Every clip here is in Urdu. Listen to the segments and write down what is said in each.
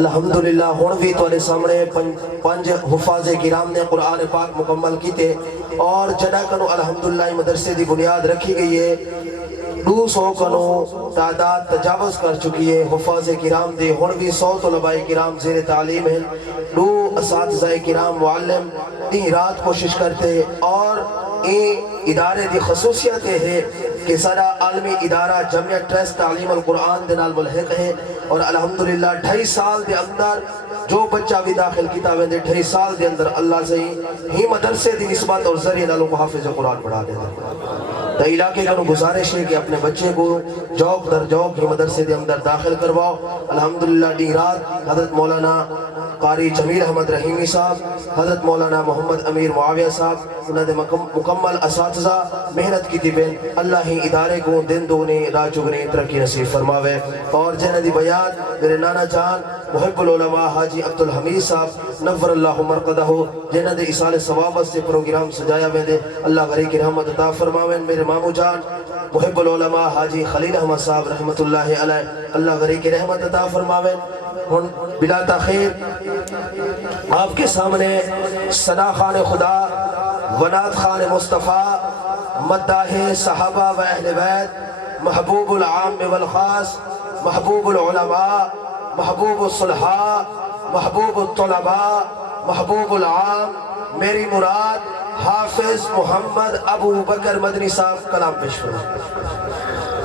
الحمدللہ ہون بھی تو سامنے پنج حفاظ کرام نے قرآن پاک مکمل کیتے اور جڑا کنو الحمدللہ مدرسے دی بنیاد رکھی گئی ہے 200 کنو تعداد تجاوز کر چکی ہے حفاظ کرام دے ہون بھی 100 طلباء کرام زیر تعلیم ہیں 2 اساتذہ کرام معلم دن رات کوشش کرتے اور این ادارے دی خصوصیت ہے کہ سارا عالمی ادارہ جمعیت ٹرسٹ تعلیم القرآن دے نال ملحق ہے اور الحمدللہ 2.5 سال دے اندر جو بچہ بھی داخل کتابیں دے 2.5 سال دے اندر اللہ سے ہی مدرسے دی نسبت اور ذریعہ نالوں کو حافظ قرآن پڑھا دے تو علاقے کا گزارش ہے کہ اپنے بچے کو جوک در جوک ہی مدرسے دے اندر داخل کرواؤ الحمدللہ دن رات حضرت مولانا قاری جمیل احمد رحیمی صاحب حضرت مولانا محمد امیر معاویہ صاحب انہوں نے مکمل اساتذہ محنت کی تھی بین اللہ ہی ادارے کو دن دونے رات چگنے ترقی نصیب فرماوے اور جنہ دی بیات میرے نانا جان محب العلماء حاجی عبدالحمید صاحب نور اللہ مرقدہ جنہ دے اصال ثوابت سے پروگرام سجایا میں دے اللہ غری کی رحمت عطا فرماوے میرے مامو جان محب العلماء حاجی خلیل احمد صاحب رحمت اللہ علیہ اللہ غری کی رحمت عطا فرماوے بلا تاخیر آپ کے سامنے ثنا خان خدا ونات خان مصطفیٰ مداح صحابہ و اہل بیت محبوب العام والخاص محبوب العلماء محبوب الصلحاء محبوب الطلباء محبوب العام میری مراد حافظ محمد ابو بکر مدنی صاحب کلام پیش فرمائیں۔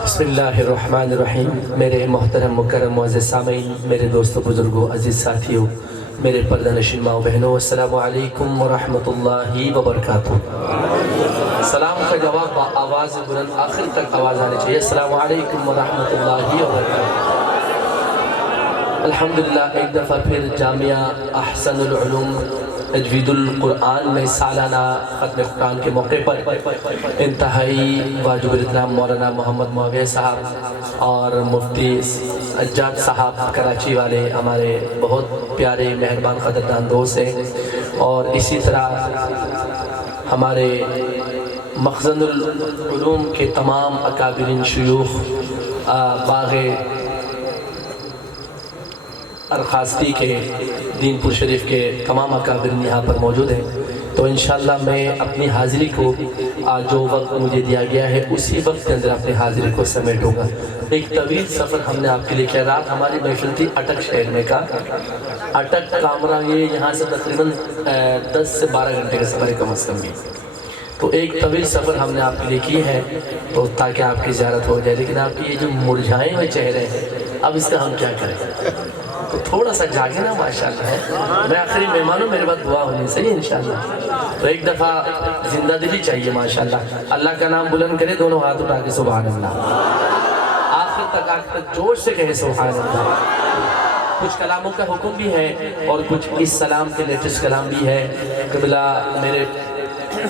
بسم اللہ الرحمن الرحیم۔ میرے محترم مکرم معزز سامعین، میرے دوستوں بزرگوں عزیز ساتھیوں، میرے پردہ نشین ماں بہنوں، السلام علیکم ورحمۃ اللہ وبرکاتہ۔ سلام کا جواب با آواز بلند آخر تک آواز آنے چاہیے، السلام علیکم ورحمۃ اللہ وبرکاتہ۔ الحمدللہ ایک دفعہ پھر جامعہ احسن العلوم تجوید القرآن میں سالانہ ختم قرآن کے موقع پر انتہائی واجب الاحترام مولانا محمد معاویہ صاحب اور مفتی اجاد صاحب کراچی والے ہمارے بہت پیارے مہربان قدردان دوست ہیں اور اسی طرح ہمارے مخزن العلوم کے تمام اکابرین شیوخ باغ ارخاستی کے دین پور شریف کے تمام اکابرین یہاں پر موجود ہیں تو انشاءاللہ میں اپنی حاضری کو جو وقت مجھے دیا گیا ہے اسی وقت کے اندر اپنی حاضری کو سمیٹوں گا۔ ایک طویل سفر ہم نے آپ کے لیے کیا، رات ہماری محفل تھی اٹک شہر میں کا اٹک کامرہ، یہ یہاں سے تقریباً 10 سے 12 گھنٹے کا سفر ہے کم از کم بھی، تو ایک طویل سفر ہم نے آپ کے لیے کی ہے تو تاکہ آپ کی زیارت ہو جائے، لیکن آپ کی یہ جو مرجھائے ہوئے چہرے ہیں اب اس کا ہم کیا کریں، تو تھوڑا سا جاگے نا ماشاءاللہ ہے، میں آخری مہمانوں میرے بعد دعا ہونی صحیح انشاءاللہ، تو ایک دفعہ زندہ دلی چاہیے ماشاءاللہ، اللہ کا نام بلند کرے دونوں ہاتھ اٹھا کے سبحان اللہ، آخر تک جوش سے کہے سبحان اللہ۔ کچھ کلاموں کا حکم بھی ہے اور کچھ اس سلام کے لیٹسٹ کلام بھی ہے۔ قبلہ میرے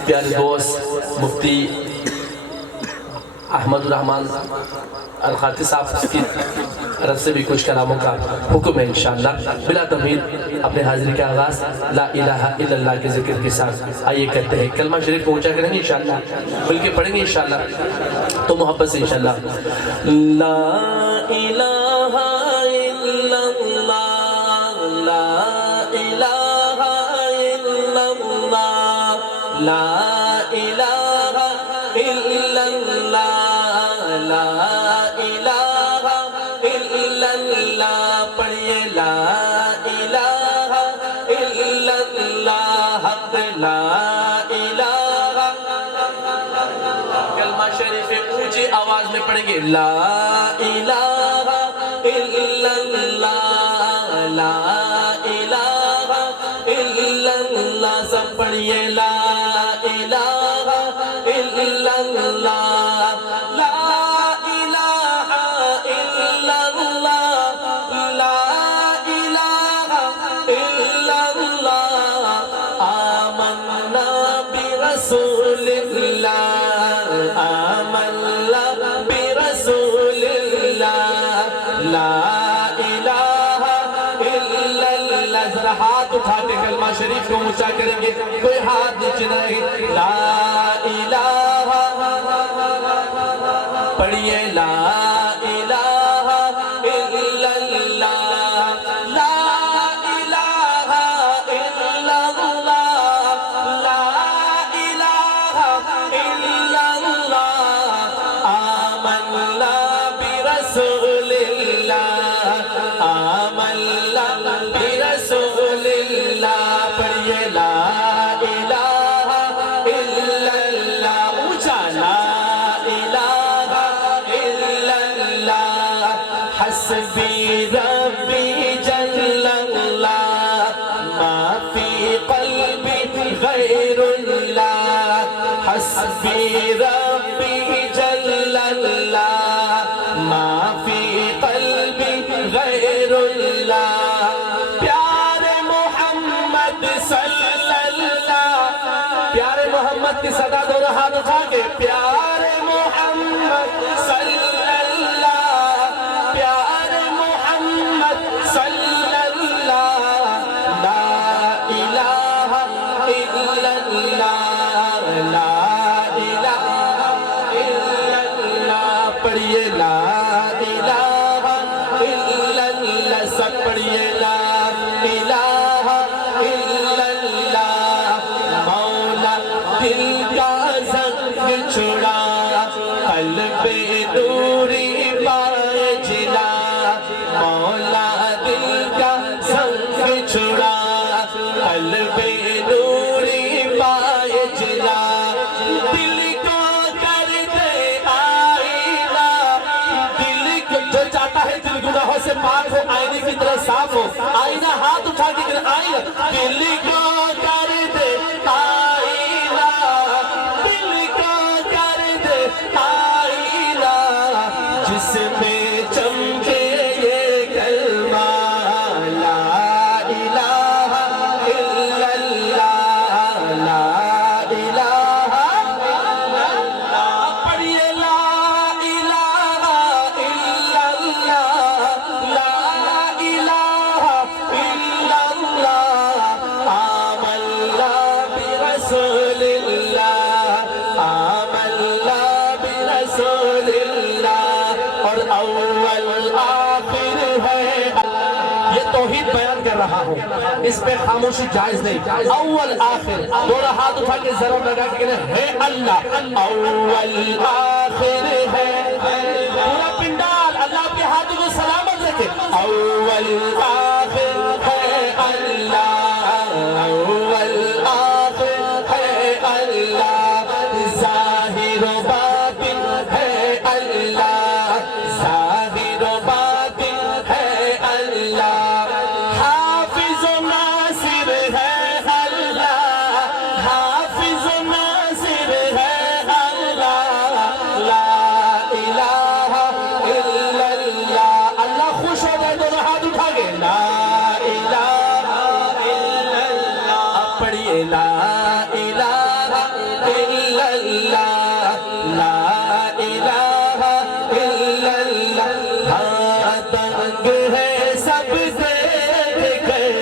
پیارے دوست مفتی احمد الرحمن الخاطی صاحب کی طرف سے بھی کچھ کلاموں کا حکم ہے انشاءاللہ۔ بلا تمہید اپنے حاضری کا آغاز لا الہ الا اللہ کے ذکر کے ساتھ آئیے کرتے ہیں، کلمہ شریف پہنچا کریں گے انشاءاللہ، بلکہ پڑھیں گے انشاءاللہ تو محبت سے انشاءاللہ۔ لا الہ الا اللہ، لا الہ الا اللہ، لا الہ الا اللہ، لا الہ الا اللہ، پڑھئے لا الہ الا اللہ، حق لا الہ، کلمہ شریف اونچی آواز میں پڑھیں گے لا الہ الا اللہ، لا الہ الا اللہ، سب پڑھئے لا الہ الا اللہ، لا الہ الا اللہ، لا الہ الا اللہ، آمنا برسول اللہ، آمنا برسول اللہ، لا الہ الا اللہ، ذرا ہاتھ اٹھا کے کلمہ شریف کو اونچا کریں گے، کوئی ہاتھ نیچے نہیں، لا الہ پڑھئے لا الہ الا اللہ، لا حسبی ربی جل اللہ ما فی قلبی غیر اللہ حسبی ربی جل اللہ ما فی قلبی غیر اللہ پیارے محمد صلی اللہ پیارے محمد کی صدا دو ہاتھ اٹھا کے پیارے محمد صلی اللہ پیارے محمد صلی اللہ لا الہ الا اللہ لا الہ الا اللہ پڑھیے لا الہ الا اللہ سب پڑھیے لا الہ الا اللہ مولا دل کا زنگ چھڑا قلب نوری پائے جلا مولا دل کا زنگ چھڑا قلب نوری پائے جلا دل کو کر دے آئینہ دل کو جو چاہتا ہے دل گناہوں سے پاک ہو آئینے کی طرح صاف ہو آئینہ ہاتھ اٹھا کے کر آئینہ دل کو کر دے آئینہ دل کو کر دے آئینہ جس میں چمکے یہ کلمہ لا الہ الا اللہ لا الہ الا اللہ پڑھیے لا الہ الا اللہ لا الہ الا اللہ آمنا برسول اللہ آمنا برسول اللہ اور اول آخر ہے یہ توحید بیان کر رہا ہوں اس پہ خاموشی جائز نہیں اول آخر دونوں ہاتھ اٹھا کے ضرور لگا کے کہنا ہے اللہ اول آخر ہے پورا پنڈال اللہ کے ہاتھوں کو سلامت رکھے اول آخر ہے اللہ اول آخر ہے اللہ ظاہر و باطن ہے اللہ ظاہر و باطن ہے اللہ حافظ و ناصر ہے اللہ حافظ و ناصر ہے اللہ لا الہ الا اللہ اللہ خوش ہو گئے دونوں ہاتھ اٹھا گئے لا الہ الا اللہ پڑھیے لا الہ الا اللہ لا الہ الا اللہ ہاں دنگ ہے سب دیکھ کر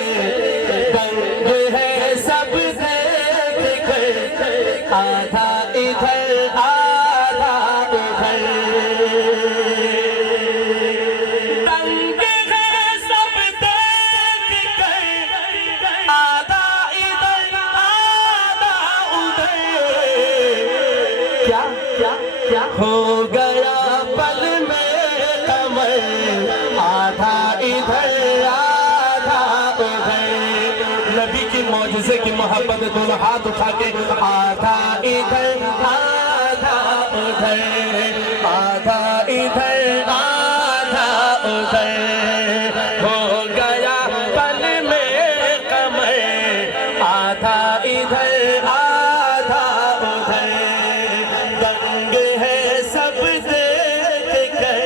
دنگ ہے سب دیکھ کر آدھا ادھر آدھا ادھر دنگ ہے سب دیکھ کر آدھا ادھر آدھا ادھر کیا کیا کیا ہو گیا پل میں کمر آدھا ادھر آدھا ادھر نبی کی معجزے کی محبت دونوں ہاتھ اٹھا کے آدھا ادھر آدھا ادھر آدھا ادھر آدھا ادھر ہو گیا پل میں کمر آدھا ادھر آدھا ادھر دنگ ہے سب دیکھ کر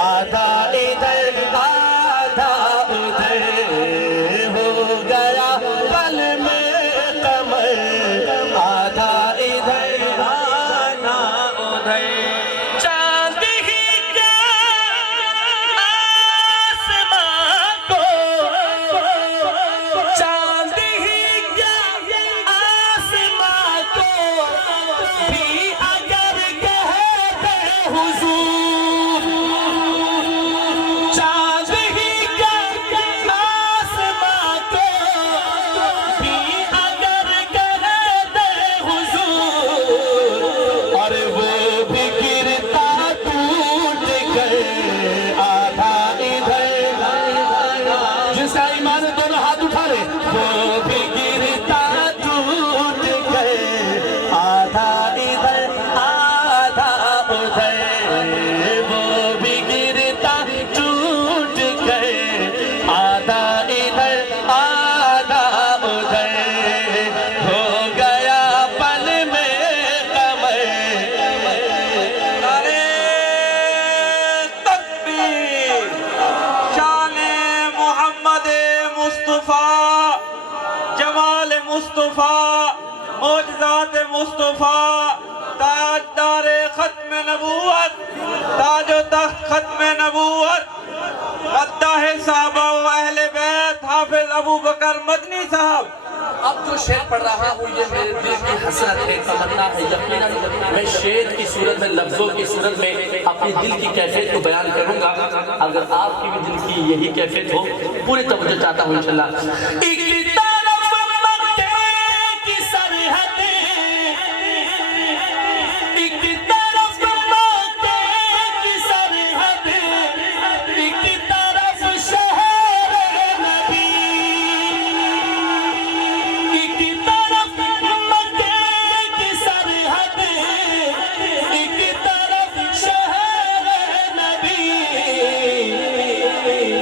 آدھا ادھر آدھا ادھر ہو گیا پل میں کمر آدھا ادھر آدھا ادھر چاند ہی کیا مصطفیٰ معجزات مصطفیٰ تاجدار ختم نبوت تاج و تخت ختم نبوت مداح صحابہ و اہل بیت حافظ ابو بکر مدنی صاحب. اب جو شعر پڑھ رہا ہوں یہ میرے دل کی حسرت ہے، تمنا ہے. یقیناً میں شعر کی صورت میں، لفظوں کی صورت میں اپنی دل کی کیفیت کو بیان کروں گا. اگر آپ کی بھی دل کی یہی کیفیت ہو، پوری توجہ چاہتا ہوں انشاءاللہ. ایک طرف مکے کی سرحدیں، ایک طرف مکے کی سرحدیں، ایک طرف شہر نبی، ایک طرف مکے کی سرحدیں، ایک طرف شہر نبی.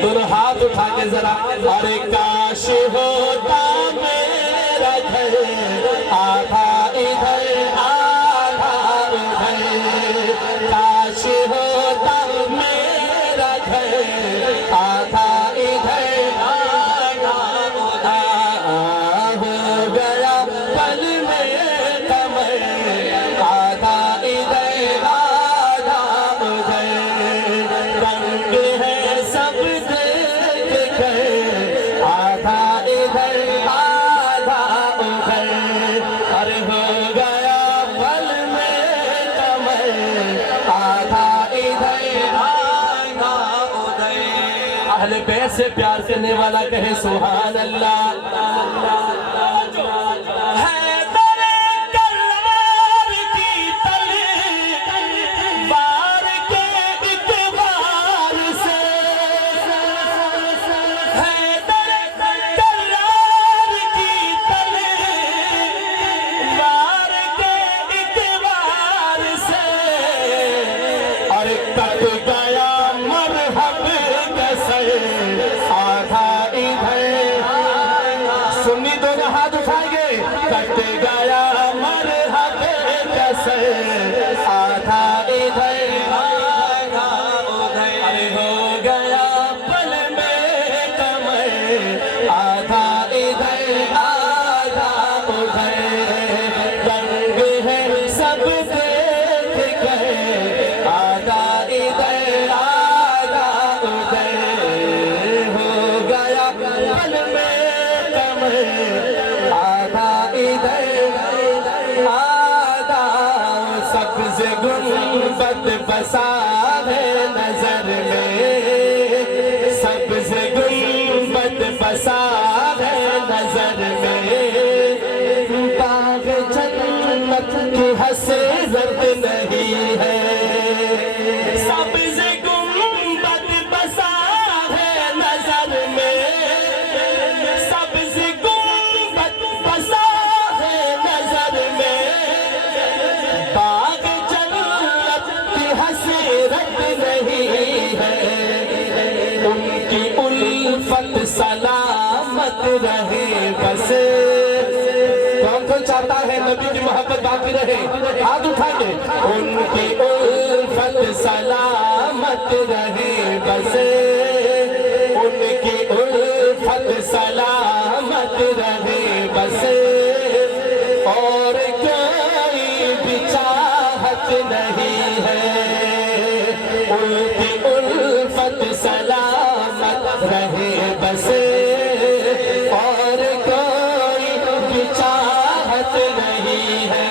دونوں ہاتھ اٹھا کے ذرا، ارے کاش ہوتا میرا گھر آدھا ادھر آدھا ادھر، کاش ہوتا میرا گھر آدھا ادھر آدھا ادھر. ہو گیا پل میں کمر آدھا ادھر آدھا ادھر، رنگ ہے سب دیکھ کر آدھا ادھر آدھا ادھر. ارے ہو گیا پل میں کمر آدھا ادھر آدھا ادھر. اہل بیت سے پیار کرنے والا کہے سبحان اللہ. حیدر کرار کی تلوار کے اعتبار سے، حیدر کرار کی تلوار کے اعتبار سے، اور کٹ گیا مرحب کا سر آدھا ادھر. سنی دونوں ہاتھ اٹھائیں گے. کٹ گیا مرحب کا سر آدھا ادھر آدھا ادھر. ارے ہو گیا پل میں کمر آدھا ادھر آدھا ادھر، رنگ ہے سب دیکھ کر آدھا ادھر آدھا ادھر. ہو گیا پل میں کمر آدھا ادھر آدھا. سبز گنبد بسا ہے نظر میں، سبز گنبد بسا ہے نظر میں، باغ جنت کی حسرت نہیں ہے. سبز گنبد بسا ہے نظر میں، سبز گنبد بسا ہے نظر میں، باغ جنت کی حسرت نہیں ہے. ان کی الفت سلامت رہے بس. کون کون چاہتا ہے نبی کی محبت باقی رہے؟ ہاتھ اٹھائیے. ان کی الفت سلامت رہے بس، ان کی الفت سلامت رہے بس، اور کوئی بھی چاہت نہیں ہے. ان کی الفت سلامت رہے بس، اور کوئی بھی چاہت نہیں ہے.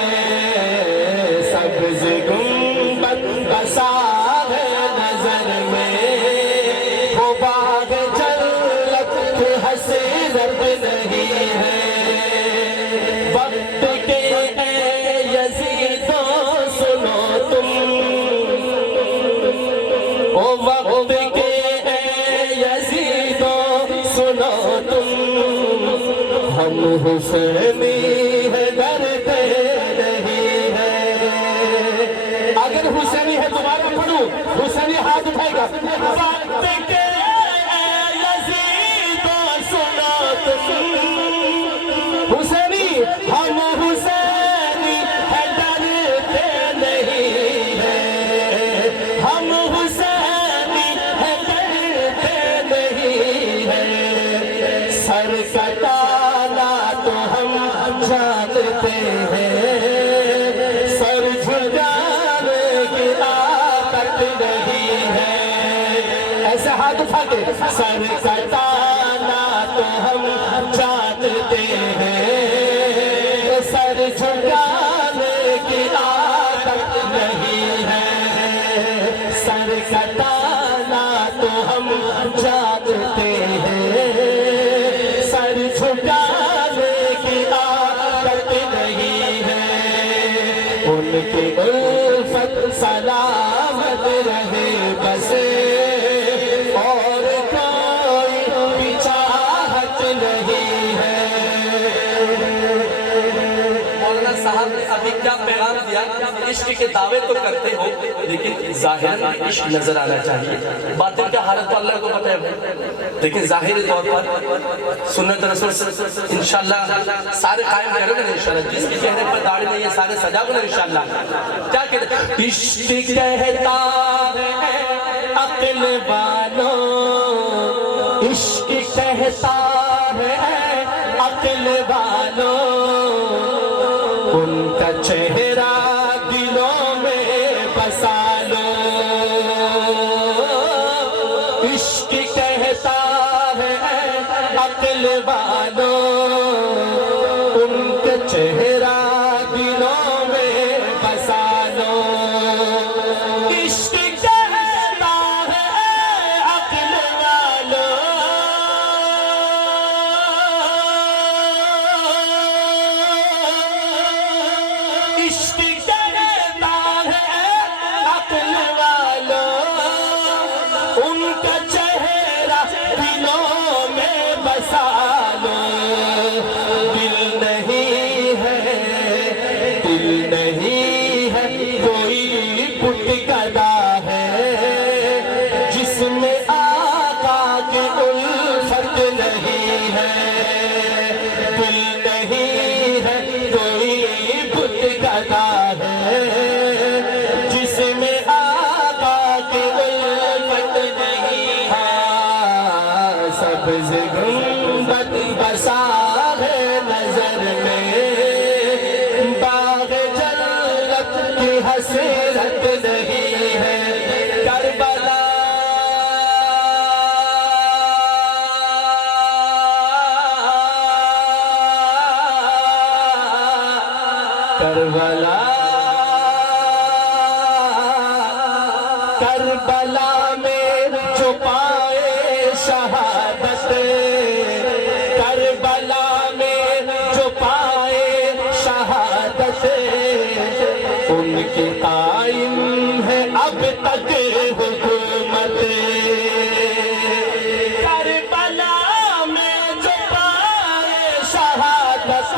سبز گنبد بسا ہے نظر میں، وہ باغ جنت کی حسرت نہیں ہے. وقت کے اے یزیدو سنو تم، او وقت کے اے یزیدو سنو تم، ہم حسینی ہے ڈرتے نہیں ہے. اگر حسینی ہے دوبارہ پڑھو. حسینی ہاتھ اٹھائے گا. وقت کے اے یزیدو سنو تم، حسینی ہم حسینی ہے ڈرتے نہیں ہے. ہم حسینی ہے ڈرتے نہیں ہے. سر کٹانا تو ہم ہاتھ اٹھا کے سر کٹانا تو ہم جانتے ہیں سر جھکانے کی عادت نہیں ہے سر کٹانا تو ہم جانتے ہیں سر جھکانے کی عادت نہیں ہے ان کی الفت سلامت رہے بس اور کوئی بھی چاہت نہیں ہے مولانا صاحب نے ابھی کیا پیغام دیا عشق کے دعوے تو کرتے ہو لیکن ظاہر عشق نظر آنا چاہیے باطن کیا حالت تو اللہ کو پتہ ہے لیکن ظاہری طور پر سنت رسول انشاءاللہ سارے قائم کرو گے انشاءاللہ جس کے چہرے پر داڑھی نہیں ہے سارے سجا گے انشاءاللہ کیا کہتے ہیں عشق کہتا ہے عقل والوں عشق کہتا ہے عقل والوں ان کا چہرہ دلوں میں بسا لو عشق کہتا ہے عقل والوں ان کا چہرہ دلوں میں بسا لو عشق کہتا ہے عقل والوں عشق کہتا ہے عقل والوں ان کا چہرہ دلوں میں بسا لو دل نہیں ہے کوئی بت گدا ہے جس میں آقا کی الفت نہیں ہے دل نہیں ہے کوئی بت گدا ہے جس میں آقا کی الفت نہیں ہے سبز گنبد بسا ہے نظر میں باغ جنت کی حسرت نہیں ہے کربلا کربلا میں جو پائے شہادت کربلا میں جو پائے شہادت ان کی قائم ہے اب تک حکومت کربلا میں جو پائے شہادت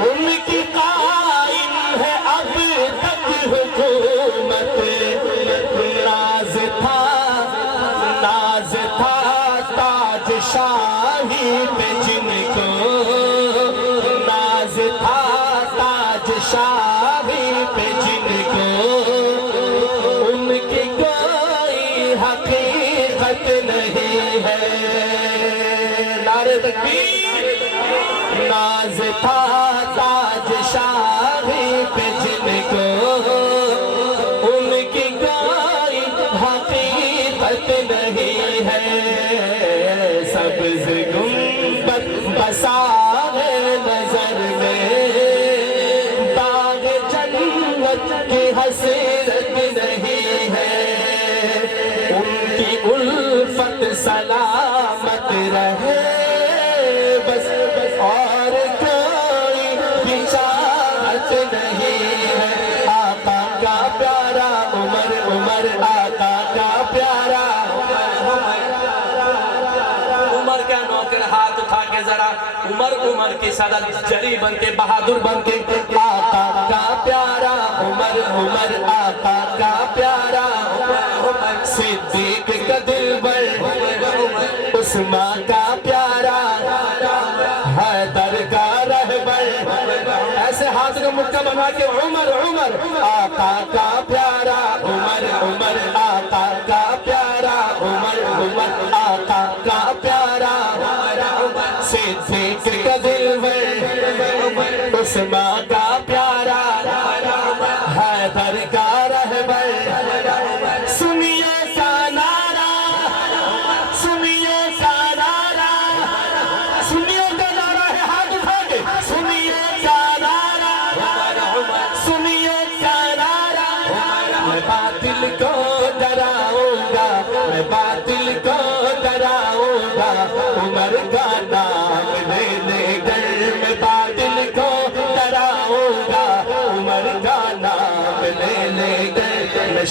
ان کی قائم ہے اب تک حکومت ناز تھا تاج شاہی پہ جن کو ناز تھا تاج شاہی پہ جن کو ان کی کوئی حقیقت نہیں ہے نعرہ تکبیر ناز تھا تاج شاہی پہ جن کو ان کی کوئی حقیقت نہیں ہے سبز گنبد بسا ہے نظر میں باغ جنت کی حسرت نہیں ہے ان کی الفت سلامت رہے بس اور کوئی بھی چاہت نہیں ہے آقا کا پیارا عمر آقا کا پیارا عمر کا نوکر ہاتھ اٹھا کے ذرا عمر کی صدر جری بن کے بہادر بن کے آقا کا پیارا عمر آقا کا پیارا صدیق کا دلبر عثمان کا پیارا حیدر کا رہبر ایسے ہاتھ کا مکہ بنا کے عمر آقا کا پیارا عمر آقا کا پیارا عمر آقا کا پیارا صدیق کا دلبر عثمان کا پیارا حیدر کا رہبر سنیے کا نعرہ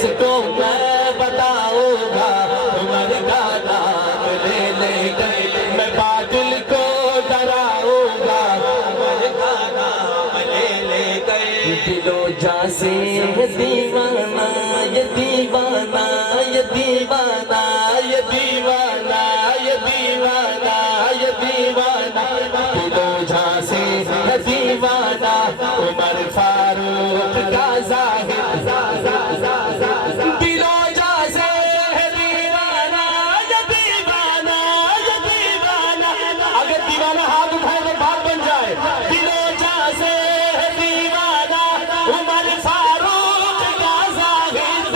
کس کو میں بتاؤں گا عمر کا نام لے لے کر میں باطل کو ڈراؤں گا عمر کا نام لے لے کر دل و جان سے ہے دیوانہ یہ دیوانہ یہ دیوانہ یہ دیوانہ یہ دیوانہ یہ دیوانہ دل و جان سے ہے دیوانہ عمر فاروق کا ظاہر دل و جان سے ہے دیوانہ یہ دیوانہ یہ دیوانہ اگر دیوانہ ہاتھ اٹھائے تو بات بن جائے دل و جان سے ہے دیوانہ عمر فاروق کا ظاہر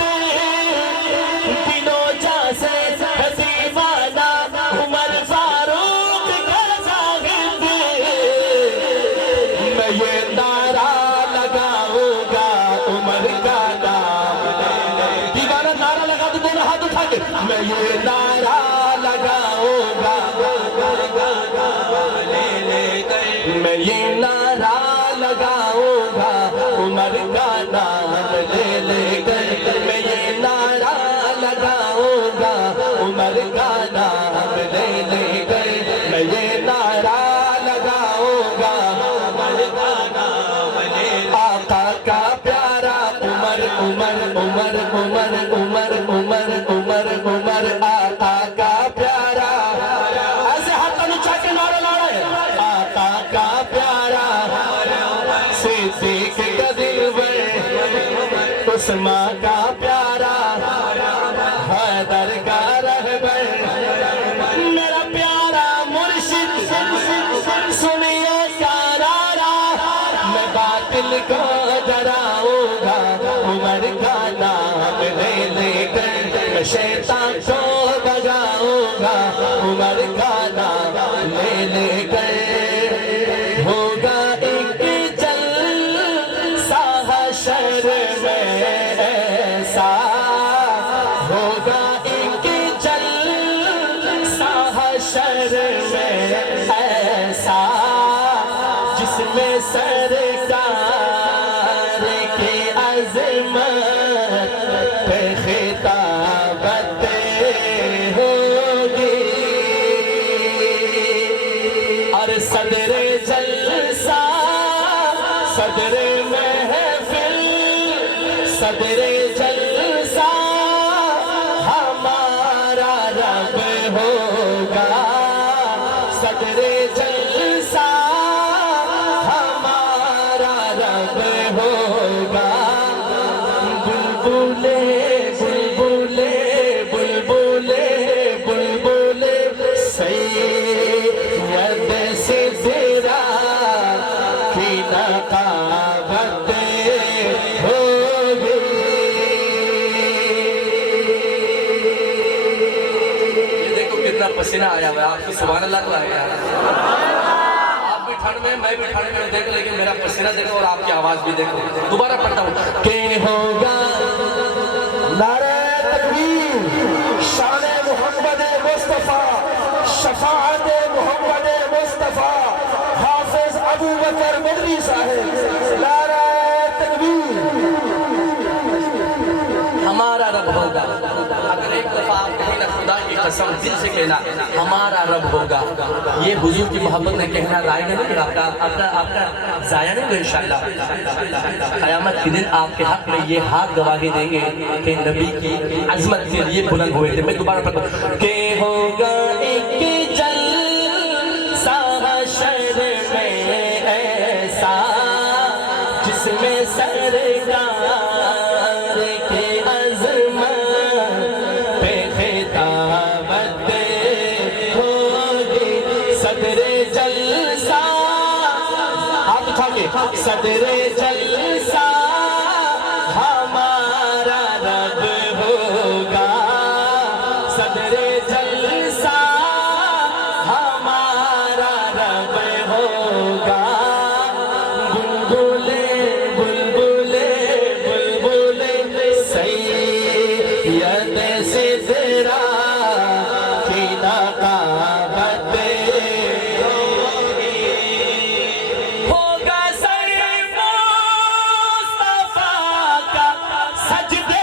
دل و جان سے ہے دیوانہ عمر فاروق کا ظاہر میں یہ نعرہ لگاؤں گا عمر کا نام دیوانہ نعرہ لگا دو دونوں ہاتھ اٹھا کے میں یہ نعرہ لگاؤں گا میں یہ نعرہ لگاؤں گا عمر کا نام لے لے کر میں یہ نعرہ لگاؤں گا عمر کا نام لے لے کر میں یہ نعرہ لگاؤں گا عمر کا نام لے آقا کا پیارا عمر عمر عمر عمر عمر عمر عمر عمر آقا کا پیارا ایسے ہاتھ کا نیچا کے نعرہ لڑے آقا کا پیارا صدیق کا دلبر عثمان کا پیارا حیدر کا رہبر میرا پیارا مرشد سنیے سارا میں باطل کو ڈراؤں گا عمر کا نام لے لے کر میں شیطان کو بگاؤں گا عمر کا نام لے لے کر ہوگا ایک جلسہ حشر میں ایسا ہوگا ایک جلسہ حشر میں ایسا جس میں سرکار کی عظمت پہ خطابت ہوگی اور صدر جلسہ صدر محفل صدر جلسہ ہمارا رب ہوگا صدر جلسہ ہمارا رب ہوگا بلبلے بلبلے بلبلے بلبلے سید سدرا کی نقابت ہوگی یہ دیکھو کتنا پسینہ آیا ہوا ہے آپ کی سبحان اللہ کو آیا آپ بھی ٹھنڈ میں میں بھی ٹھنڈ میں دیکھو لیکن میرا پسینہ دیکھو اور آپ کی آواز بھی دیکھو دوبارہ پڑھتا ہوں کہ ہوگا نعرہ تکبیر شان محمد مصطفیٰ شفاعت محمد مصطفیٰ حافظ ابو بکر مدنی صاحب نعرہ تکبیر ہمارا رب ہوگا اگر ایک دفعہ آپ کہیں نا خدا کی قسم دل سے کہنا ہمارا رب ہوگا یہ حضور کی محبت میں کہنا رائے نہیں آپ کا ضائع نہیں ہوگا انشاءاللہ قیامت کے دن آپ کے حق میں یہ ہاتھ گواہی دیں گے کہ نبی کی عظمت کے لیے بلند ہوئے تھے میں دوبارہ پڑھتا ہوں کہ ہوگا ایک جلسہ حشر میں ایسا جس میں سرکار کی عظمت پہ خطابت ہوگی صدر جلسہ ہاتھ اٹھا کے صدر جلسہ ہمارا رب ہوگا صدر جلسہ ہمارا رب ہوگا بلبلے بلبلے بلبلے سید سدرا کی نقابت ہوگا سر مصطفیٰ کا سجدے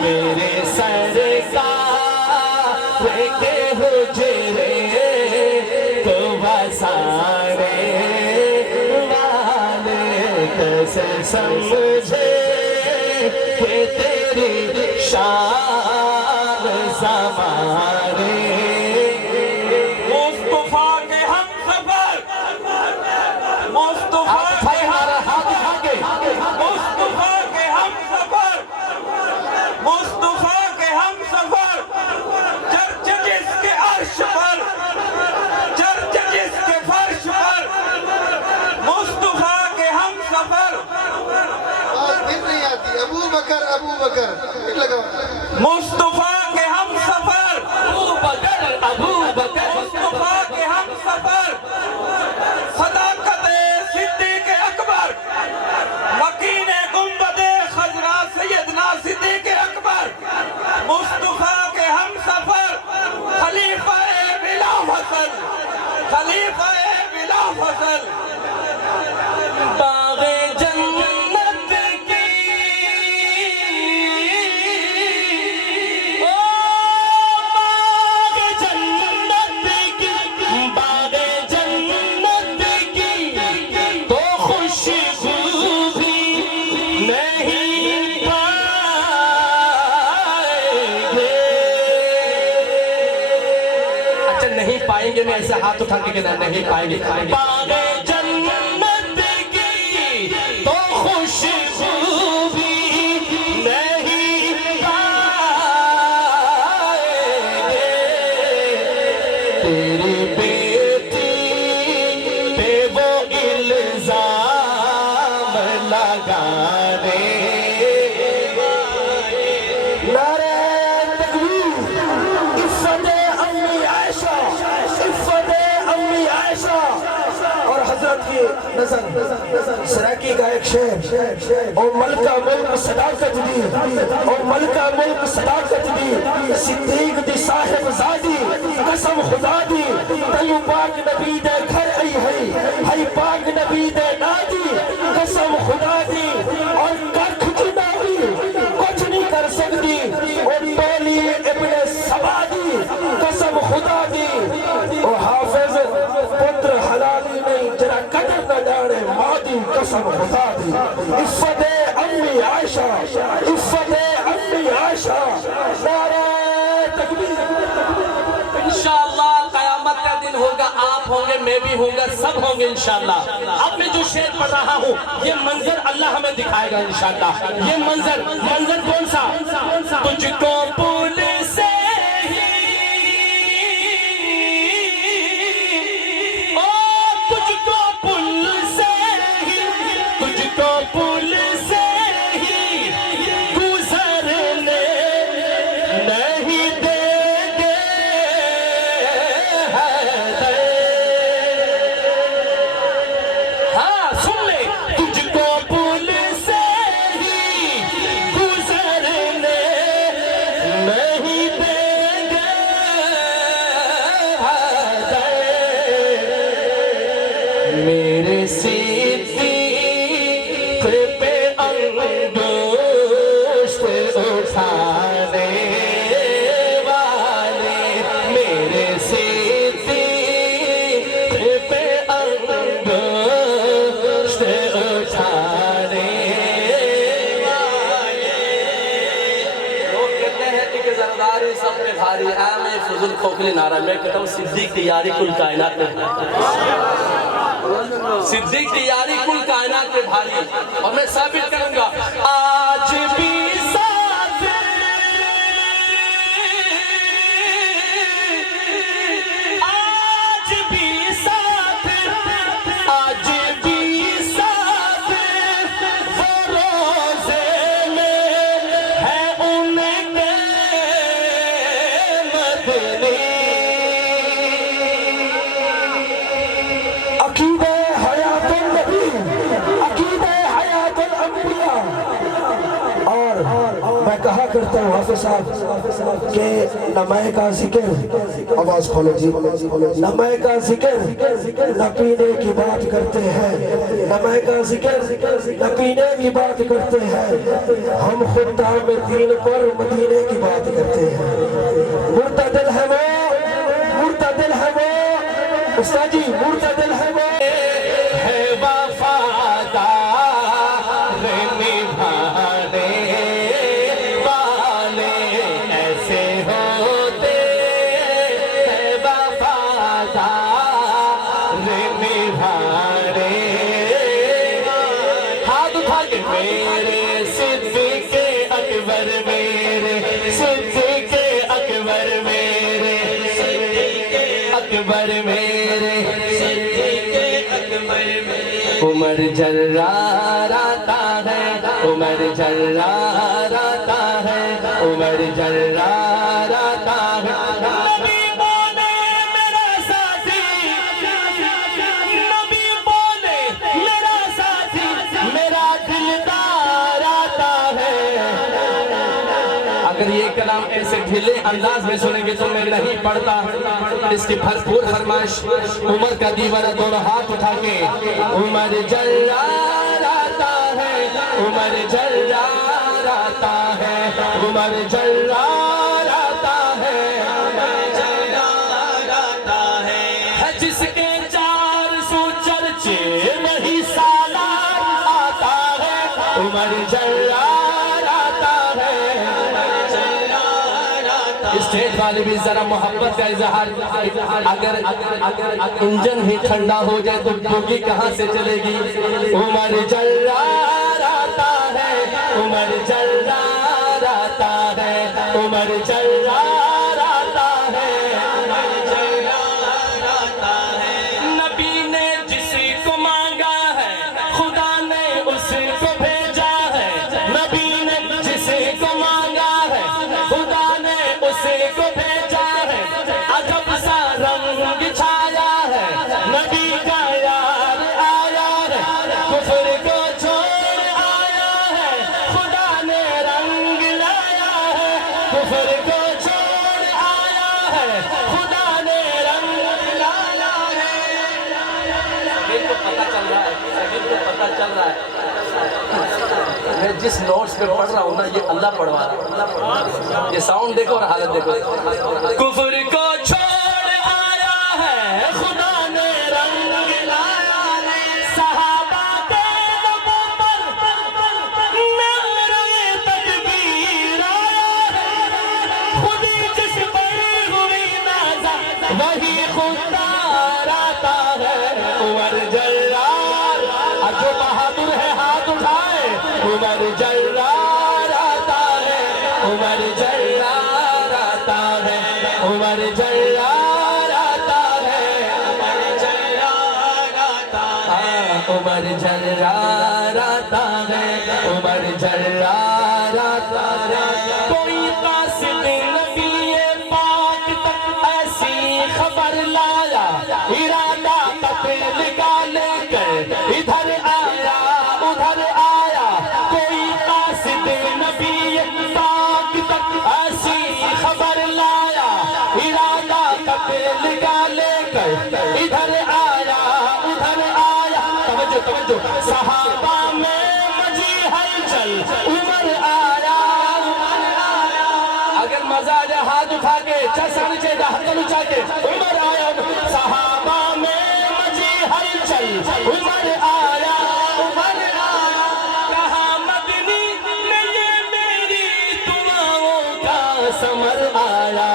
میرے سرکار کے حجرے کو بسانے والے کیسے سمجھے کہ تیری شان زمانے مصطفیٰ کے ہم سفر مصطفیٰ کے ہم سفر مصطفیٰ کے ہم سفر چرچ جس کے عرش پر چرچ جس کے فرش پر مصطفیٰ کے ہم سفر آج دن نہیں آتی ابو بکر مصطفیٰ کے ہم سفر ابو بکر مصطفیٰ کے ہم سفر صداقت صدیق اکبر مکین گنبد خضرا سیدنا صدیق اکبر مصطفیٰ کے ہم سفر خلیفہ بلا فصل خلیفہ بلا فصل باغ جنت کی باغ جنت کی تو خوشبو بھی نہیں پائیں گے اچھا نہیں پائیں گے میں ایسے ہاتھ اٹھا کے کہنا نہیں پائیں گے باغ جنت کی تو خوشبو بھی نہیں پائیں گے تیری بیٹی پہ وہ الزام لگانے نعرہ تکبیر عفت امی عائشہ عفت امی عائشہ اور حضرت کی نظر سراکی کا ایک شعر او ملکہ ملک صداقت دی او ملکہ ملک صداقت دی صدیق دی صاحب زادی قسم خدا دی تیو پاک نبی دے گھر ای ہے پاک نبی دے نادی قسم خدا دی اور کارکھ جنا بھی کچھ نہیں کر سکتی اور پہلی ابن سبا دی قسم خدا دی اور حافظ پتر حلالی نہیں جرا قدر نہ جانے مادی قسم خدا دی عفت امی عائشہ عفت امی عائشہ نعرہ تکبیر انشاءاللہ قیامت کا دن ہوگا آپ ہوں گے میں بھی ہوں گا سب ہوں گے انشاءاللہ اب میں جو شعر پڑھ رہا ہوں یہ منظر اللہ ہمیں دکھائے گا انشاءاللہ یہ منظر کون سا تجھ کو پول سے تجھ کو پل سے ہی گزرنے نہیں دیں گے ہاں سن لے تجھ کو پل سے ہی گزرنے نہیں دیں گے میرے صدیق پہ انگشت اٹھانے والے میرے صدیق پہ انگشت اٹھانے والے لوگ کہتے ہیں کہ زرداری سب پہ بھاری ہے میں فضل کھوکھلی نعرہ میں کہتا ہوں صدیق کی یاری کل کائنات میں صدیق کی یاری کل کائنات پہ بھاری اور میں ثابت کروں گا آج بھی ساتھ آج بھی ساتھ وہ روزے میں ہے ان کے مدنی عقیدہ حیات النبی عقیدہ حیات الانبیاء میں کہا کرتا ہوں حافظ صاحب کہ نمائے کا ذکر، آواز کھولو جی، نمائے کا ذکر نہ پینے کی بات کرتے ہیں، نمائے کا ذکر نہ پینے کی بات کرتے ہیں، ہم خود دام دین پر مدینے کی بات کرتے ہیں۔ مرتدل ہے وہ، مرتدل ہے وہ، استاد جی مرتدل ہے وہ، ہے وفادار نبھانے والے ایسے ہوتے ہیں، وفادار نبھانے، ہاتھ اٹھا کے میرے صدیق اکبر، میرے صدیق اکبر، میرے صدیق اکبر، میرے صدیق اکبر، عمر جرار آتا ہے، عمر جرار آتا ہے، عمر جرار آتا ہے، نبی بولے میرا ساتھی، نبی بولے میرا ساتھی، میرا دلدار آتا ہے۔ اگر یہ کلام ایسے ڈھیلے انداز میں سنیں گے تو میں نہیں پڑھتا، اس کی بھرپور فرمائش عمر کا دیوارہ دونوں ہاتھ اٹھا کے، عمر جرار آتا ہے، عمر جرار آتا ہے، عمر جرار آتا ہے، عمر جرار آتا ہے، جس کے 400 چرچے وہی سالار آتا ہے، عمر جرار آتا ہے، اسٹیج والے بھی ذرا محبت کا اظہار، اگر انجن ہی ٹھنڈا ہو جائے تو بوگی کہاں سے چلے گی؟ عمر جرار آتا ہے، عمر جرار آتا ہے، عمر جرار آتا ہے، عمر جرار آتا ہے، نبی نے جس کو مانگا ہے خدا نے اس کو بھیجا ہے، نبی نے جس کو مانگا ہے خدا نے اس کو بھیجا ہے، عجب سا رنگ چھایا ہے، نبی کا یار آیا ہے، کفر کو چھوڑ آیا ہے، خدا نے رنگ لایا ہے، کفر کو چھوڑ آیا ہے، خدا نے رنگ لایا ہے۔ سبھی کو پتہ چل رہا ہے، سبھی کو پتہ چل رہا ہے، میں جس نوٹس پہ پڑھ رہا ہوں نا یہ اللہ پڑھوا رہا ہے، یہ ساؤنڈ دیکھو اور حالت دیکھو، کفر کو چھوڑ آیا ہے، خدا نے رنگ لایا ہے، صحابہ کے لبوں پر نعرہ تکبیر آیا ہے، خودی جس پر ہوئی نازا وہی خوددار آتا ہے، عمر جرار، اب جو بہادر ہے ہاتھ اٹھائے، عمر جرار آتا ہے، عمر جرار آتا ہے، عمر جرار آتا ہے، عمر جرار آتا ہے، عمر جرار آتا ہے، عمر جرار آتا ہے، کوئی قاصد نبی پاک تک ایسی خبر لایا، ارادہ قتل کا لے کر ادھر آیا ادھر آیا، کوئی قاصد نبی پاک تک ایسی خبر لایا، ارادہ قتل کا لے کر ادھر آیا ادھر آیا، توجہ توجہ، صحابہ میں مچی ہلچل، عمر آیا عمر آیا، اگر مزہ آ جائے ہاتھ اٹھا کے چسر نیچے ہاتھ اٹھا کے، عمر آیا، صحابہ میں مچی ہلچل، عمر آیا عمر آیا، کہاں مدنی میں یہ میری دعاؤں کا ثمر آیا،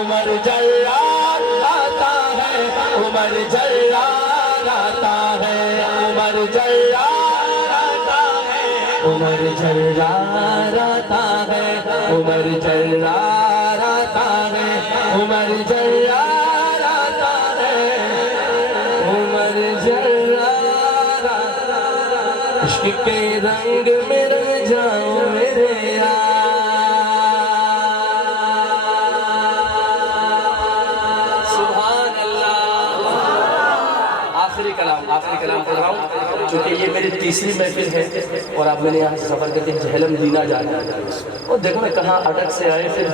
عمر جرار آتا ہے، عمر جرار آتا ہے، عمر جرار آتا ہے، عمر جرار آتا ہے، عمر جرار آتا ہے، عمر جرار آتا ہے، عمر جرار آتا ہے، عشق کے رنگ میں رہ جاؤں میرے یار، سبحان اللہ۔ آخری کلام پڑھ رہا ہوں، چونکہ یہ میری تیسری محفل ہے اور اب میں نے یہاں سے سفر کر کے جہلم دینا جانا ہے اور دیکھو نا کہاں اٹک سے آئے پھر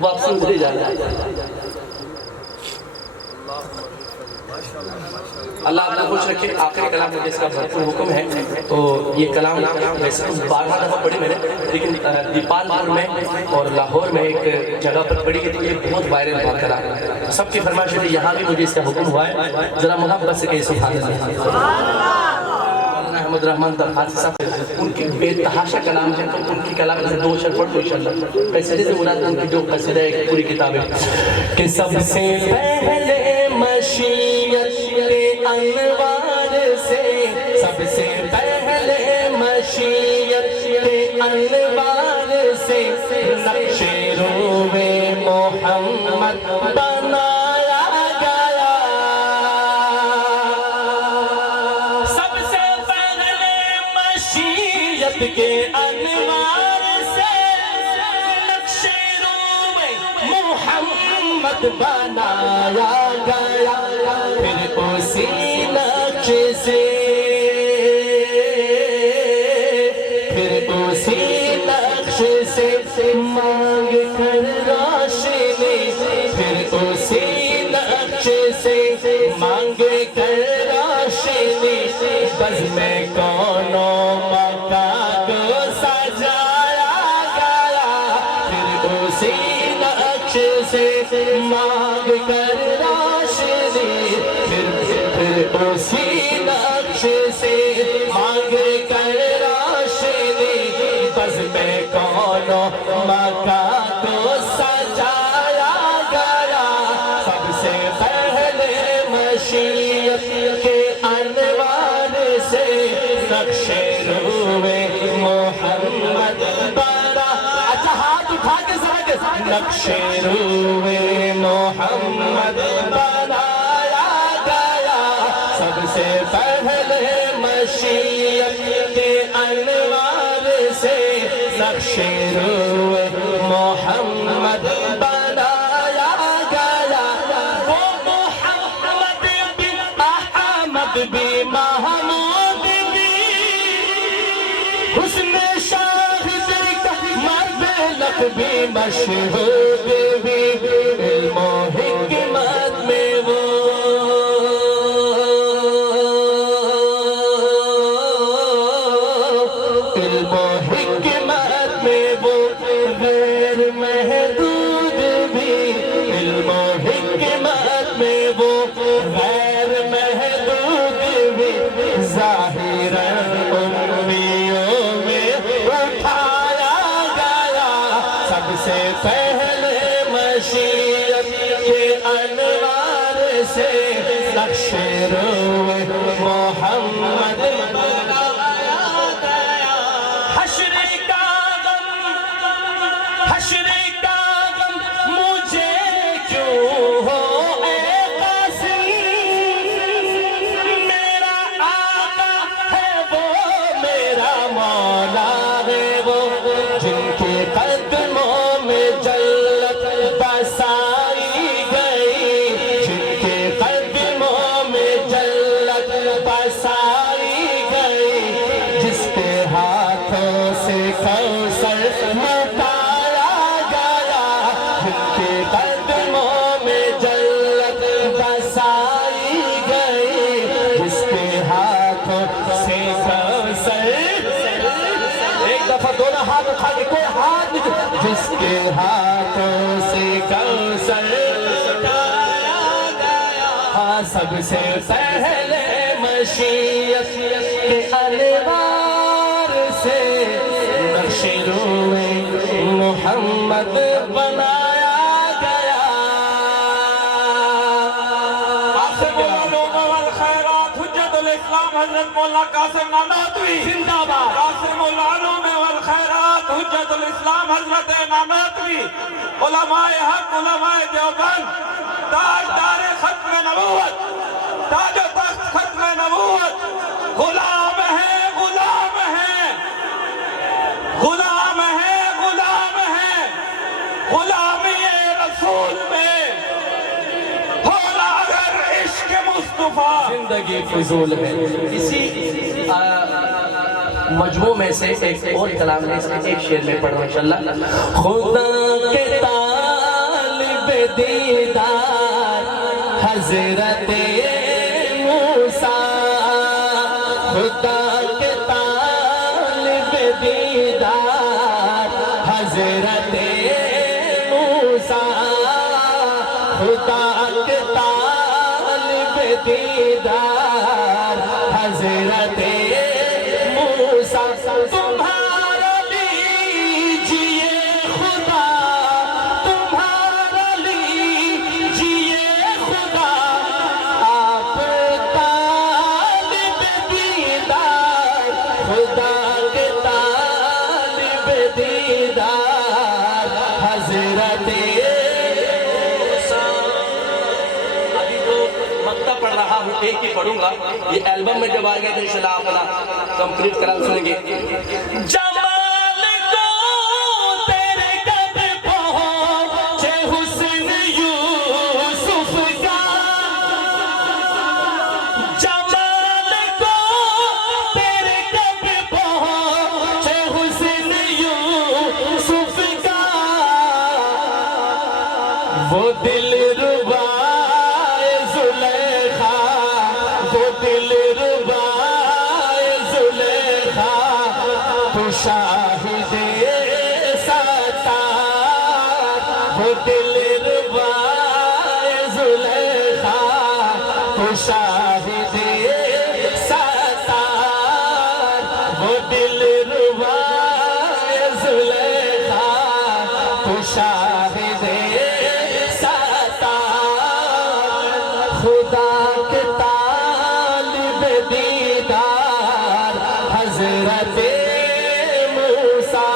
واپسی ادھر جانا ہے. اللہ آپ کو خوش رکھے. آخری کلام مجھے اس کا بھرپور حکم ہے تو یہ کلام ویسے تو 12 دفعہ پڑھی میں نے لیکن دیپال پور میں اور لاہور میں ایک جگہ پر پڑھی گئی تو یہ بہت وائرل ہوا کلام. سب کی فرمائش ہے یہاں بھی مجھے اس کا حکم ہوا ہے ذرا محبت سے کہے سبحان اللہ. احمد رحمان درخواست صاحب ان کی بے تحاشا کلام ہے تو ان کی کلام سے 2 اشر پڑھ دو انشاءاللہ. قصیدے سے مراد ان کی جو قصیدہ ہے ایک پوری کتاب ہے کہ سب سے پہلے مشیت کے انوار سے سب سے پہلے مشیت کے انوار سے نقش روئے محمد بنایا گیا. سب سے پہلے مشیت کے انوار سے نقش روئے محمد بنایا گیا. پھر اسی نقش سے مانگ کر روشنی پھر اسی نقش سے مانگ کر روشنی بزم کونوں مکان کو سجایا گیا. پھر اسی نقش سے مانگ کر روشنی پھر اسی نقش سے مانگ کر روشنی بزم کونوں مکان کو سجایا گیا. سب سے پہلے مشیت کے انوار سے نقش روئے محمد بنا. اچھا ہاتھ اٹھا کے ذرا نقش روئے محمد بنایا گیا. سب سے پہلے مشیت کے انوار سے نقش روئے محمد بنایا گیا. وہ محمد بھی احمد بھی محمود بھی حسن شاہد کا مرد لق بھی مشہود بھی علم و حکمت میں وہ علم و حکمت میں وہ غیر محدود بھی علم و حکمت میں وہ غیر محدود بھی ظاہراً امیوں میں اٹھایا گیا. سب سے پہلے مشیت کے انوار سے نقش روئے محمد بنایا گیا. حشر کا غم مجھے کیوں ہو اے قاسم میرا آقا ہے وہ میرا مولا ہے وہ جن کے قدموں میں جلت بسائی گئی جن کے قدموں میں جلت بسائی گئی جس کے ہاتھوں سے کوثر لٹایا گیا جن کے قدموں میں جلت بسائی گئی جس کے ہاتھوں سے کوثر ایک دفعہ دونوں ہاتھ اٹھا کے کوئی ہاتھ نہیں جس کے ہاتھوں سے کوثر لٹایا گیا. ہاں سب سے پہلے مشیت کے انوار سے نقش روئے محمد بنایا گیا. قاسم العلوم والخیرات حجت الاسلام حضرت مولانا قاسم نانوتوی زندہ باد. قاسم العلوم والخیرات حجت الاسلام حضرت نانوتوی علماء حق علماء دیوبند تاجدار ختم نبوت تاج و تخت ختم نبوت غلام ہے غلام ہے غلام ہے غلام ہے غلامی رسول میں ہونا اگر عشق مصطفیٰ زندگی فضول ہے. اسی مجموع میں سے ایک اور کلام ہے, اس میں ایک شعر میں پڑھ رہا ہوں انشاءاللہ. خدا کے طالب دیدار حضرت موسیٰ, خدا کے طالب دیدار حضرت موسیٰ, خدا کے طالب دیدار حضرت موسیٰ. تمہارا لیجئے خدا, تمہارا لیجئے خدا, آپ طالب دیدار, خدا کے طالب دیدار حضرت موسیٰ. ابھی جو مقطع پڑھ رہا ہوں ایک ہی پڑھوں گا, یہ البم میں جب آئے گا تو انشاءاللہ آپ اپنا کمپلیٹ کلام سنیں گے. جمال کو تیرے قد پہنچے حسن یوسف کا, جمال کو تیرے قد پہنچے حسن یوسف کا, وہ دل ربا زلیخا, وہ دل ربا زلیخا, تو شاہد ستار, وہ دل ربا زلیخا, تو شاہد ستار, وہ دل ربا زلیخا, تو شاہد ستار. خدا کے طالب دیدار حضرت موسیٰ.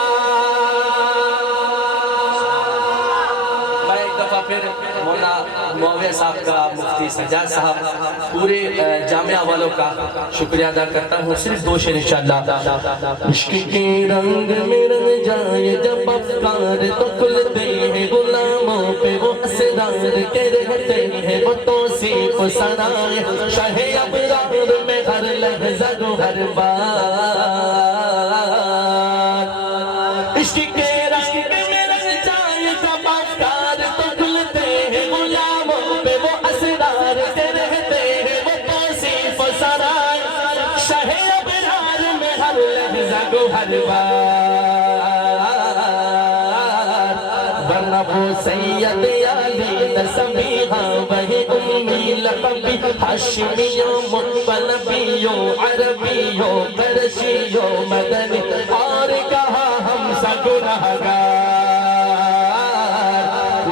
میں ایک دفعہ پھر مولانا معاویہ صاحب کا, مفتی سجاد صاحب, پورے جامعہ والوں کا شکریہ ادا کرتا ہوں. صرف دو شعر انشاءاللہ. عشق کے رنگ میں رنگ جائے جب افکار تو کھلتے ہیں غلاموں پہ وہ اسرار کے رہتے ہیں وہ توصیف سرائے شاہ ابرار میں ہر لحظہ و ہر بار. عشق کے رنگ میں رنگ جائے جب افکار تو کھلتے ہیں غلاموں پہ وہ اسرار کے رہتے ہیں وہ توصیف سرائے شاہ ابرار میں ہر لحظہ و ہر بار. ورنہ وہ سید علی نسبیہ وہی امی لقبی ہاشمیوں مطلبیوں عربیوں قرشیوں مدنی اور کہا ہم سا گناہگار.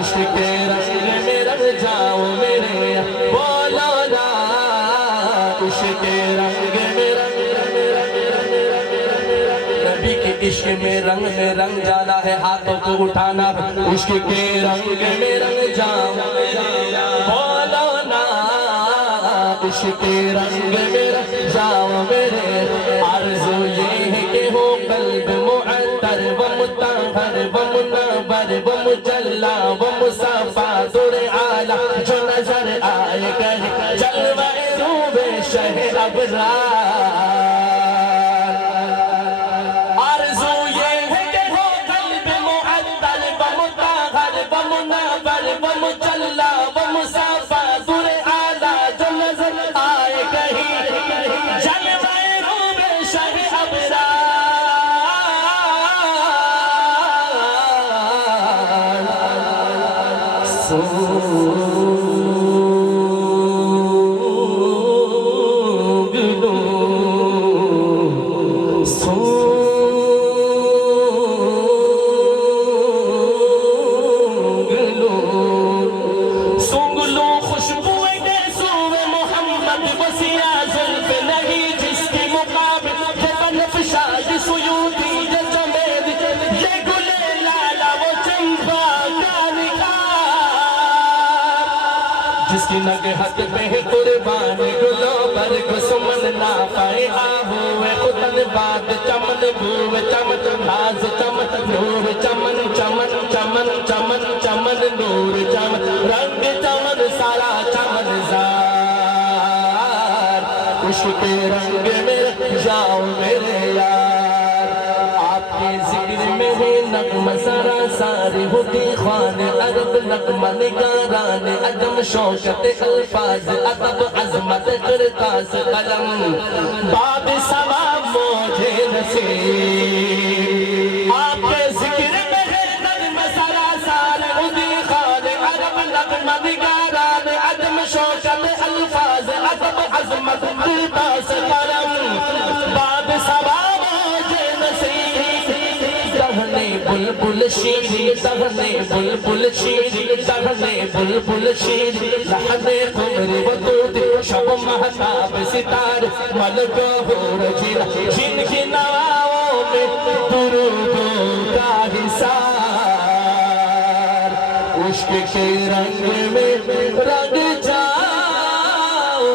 عشق کے رنگ میں رنگ جاؤ میرے بولو نا, عشق کے رنگ میں رنگ, نبی کے عشق میں رنگ جانا ہے, ہاتھوں کو اٹھانا, عشق کے رنگ میں رنگ جاؤ بولو نا, عشق کے رنگ میں رنگ جاؤ میرے. آرزو یہ ہے کہ ہو قلب معطر و مطہر و منور و مجلا و مصطفیٰ در اعلیٰ, جو نظر آئے گئے جلوہ روب شہ ابرار. آرزو یہ ہے کہ ہو قلب معطر و مطہر و منور و مجلا و مصطفیٰ در اعلیٰ, جو نظر آئے کہیں جلوہ روب شہ ابرار. جس کی نگہت پہ قربان گلو پر گسمن نہ پائے آہوے خطن باد چمن بھوے چمن ناز چمن نور چمن چمن چمن چمن چمن نور چمن رنگ چمن سارا چمن زار. عشق کے رنگ میں جاؤ میرے یار آپ کے ذکر میں ہے نغمہ سارا ساری ہوتی خوان عرب نغمہ نگاران عدم شوکت الفاظ ادب عظمت کرتاس قلم باب سما مجھے نصیب آپ کے ذکر میں ہے نغمہ سارا ساری ہوتی خوان عرب نغمہ نگاران عدم شوکت الفاظ ادب عظمت کرتاس قلم باب سما مجھے نصیب دہنے بلبل شیری دہنے بلبل شیری دہنے بلبل شیری لحنے قمر ودود شب مہتاب ستار ملک ہور جیرہ جن کی نواؤں میں درودوں کا حصار عشق کے رنگ میں رنگ جاؤ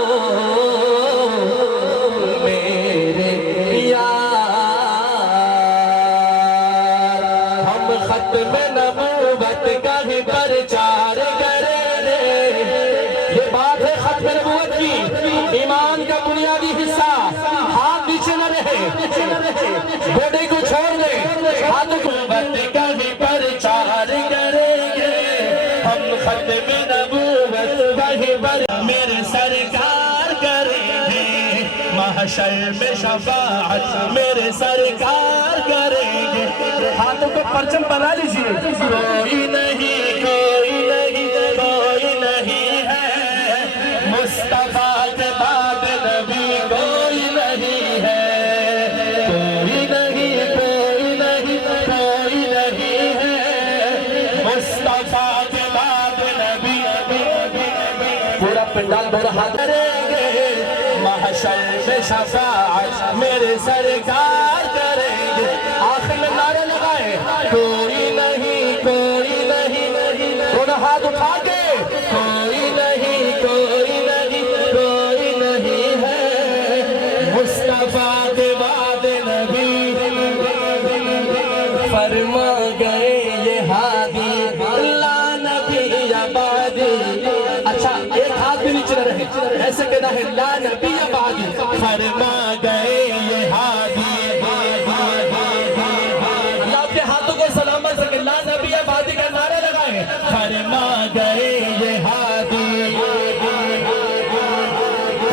میرے یار ہم ختم نبوت کا ہی پرچار کریں گے یہ بات ہے ختم نبوت کی ایمان کا بنیادی حصہ ہاتھ نیچے نہ رہے گوڑے کو چھوڑ دے ہاتھ نبوت کا ہی پرچار کریں گے ہم ختم نبوت کا ہی میرے سرکار کریں گے محشر میں شفاعت میرے سرکار کریں گے ہاتھوں کو پرچم بنا لیجئے کوئی نہیں کوئی نہیں کوئی نہیں ہے مصطفیٰ کے بعد نبی کوئی نہیں ہے کوئی نہیں کوئی نہیں کوئی نہیں ہے مصطفیٰ کے بعد نبی پورا پنڈال بڑا ہاتھ کریں گے محشر میں شفاعت میرے سرکار کریں گے آخر میں نعرہ لگائے کوئی نہیں کوئی نہیں دونوں ہاتھ اٹھا کے کوئی نہیں کوئی نہیں کوئی نہیں ہے مصطفیٰ کے بعد نبی فرما گئے یہ ہادی لا نبی عبادی اچھا ایک ہاتھ بھی نیچے رہے ایسے کہنا ہے لا نبی عبادی فرما گئے یہ ہادی آپ کے ہاتھوں کو سلام بن سکے لا نبی عبادی کا نعرہ لگائیں فرما گئے یہ ہادی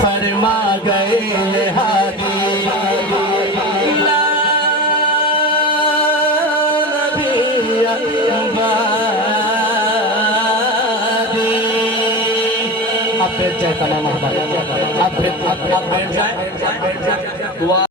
فرما گئے یہ ہادی لا نبی عبادی اب بیٹھ جائے تمام آپ بیٹھ جائے